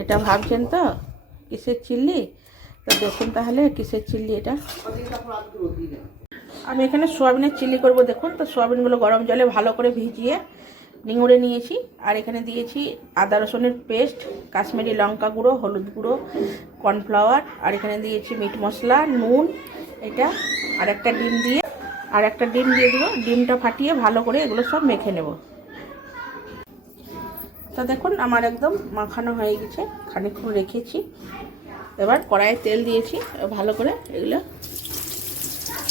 এটা ভাবছেন তো কিসের চিল্লি? তো দেখুন তাহলে কিসের চিল্লি এটা। আমি এখানে সোয়াবিনের চিলি করব। দেখুন, তো সোয়াবিনগুলো গরম জলে ভালো করে ভিজিয়ে নিংড়ে নিয়েছি। আর এখানে দিয়েছি আদা রসুনের পেস্ট, কাশ্মীরি লঙ্কা গুঁড়ো, হলুদ গুঁড়ো, কর্নফ্লাওয়ার, আর এখানে দিয়েছি মিট মশলা, নুন, এটা আর একটা ডিম দিয়ে দেবো। ডিমটা ফাটিয়ে ভালো করে এগুলো সব মেখে নেব। তো দেখুন আমার একদম মাখানো হয়ে গেছে, খানিকক্ষণ রেখেছি। এবার কড়াইয়ে তেল দিয়েছি, ভালো করে এগুলো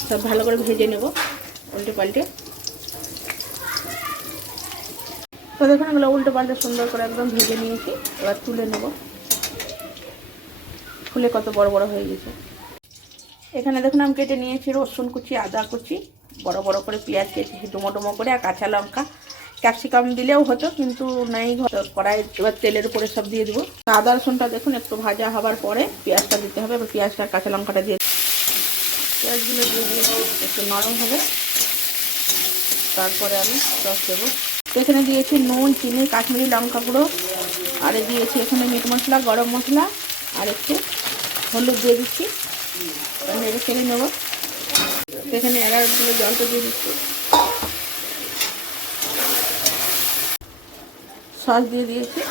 সব ভালো করে ভেজে নেব উল্টে পাল্টে। তো দেখুন এগুলো উল্টে পাল্টে সুন্দর করে একদম ভেজে নিয়েছি। এবার তুলে নেব। ফুলে কত বড় বড় হয়ে গেছে। এখানে দেখুন আমি কেটে নিয়েছি রসুন কুচি, আদা কুচি, বড় বড় করে পেঁয়াজ কেটেছি ডুমো ডুমো করে, আর কাঁচা লঙ্কা, ক্যাপসিকাম দিলেও হতো কিন্তু নেই কড়াই। এবার তেলের উপরে সব দিয়ে দেবো। আদা রসুনটা দেখুন একটু ভাজা হবার পরে পেঁয়াজটা দিতে হবে। এবার পেঁয়াজটা কাঁচা লঙ্কাটা দিয়ে পেঁয়াজগুলো দিয়ে দিয়েছি, একটু নরম হবে তারপরে আমি সস দেবো। এখানে দিয়েছি নুন, চিনি, কাশ্মীরি লঙ্কা গুঁড়ো, আর দিয়েছি এখানে মিট মশলা, গরম মশলা, আর একটু হলুদ দিয়ে দিচ্ছি। নেড়ে চেড়ে নেবো। এখানে এড়াগুলো জলটা দিয়ে দিচ্ছি, সস দিয়ে দিয়েছি।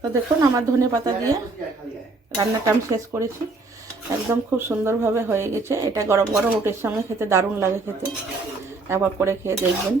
তো দেখুন আমার ধনে পাতা দিয়ে রান্নাটা আমি শেষ করেছি। একদম খুব সুন্দরভাবে হয়ে গেছে। এটা গরম গরম রুটির সঙ্গে খেতে দারুণ লাগে খেতে। একবার করে খেয়ে দেখবেন।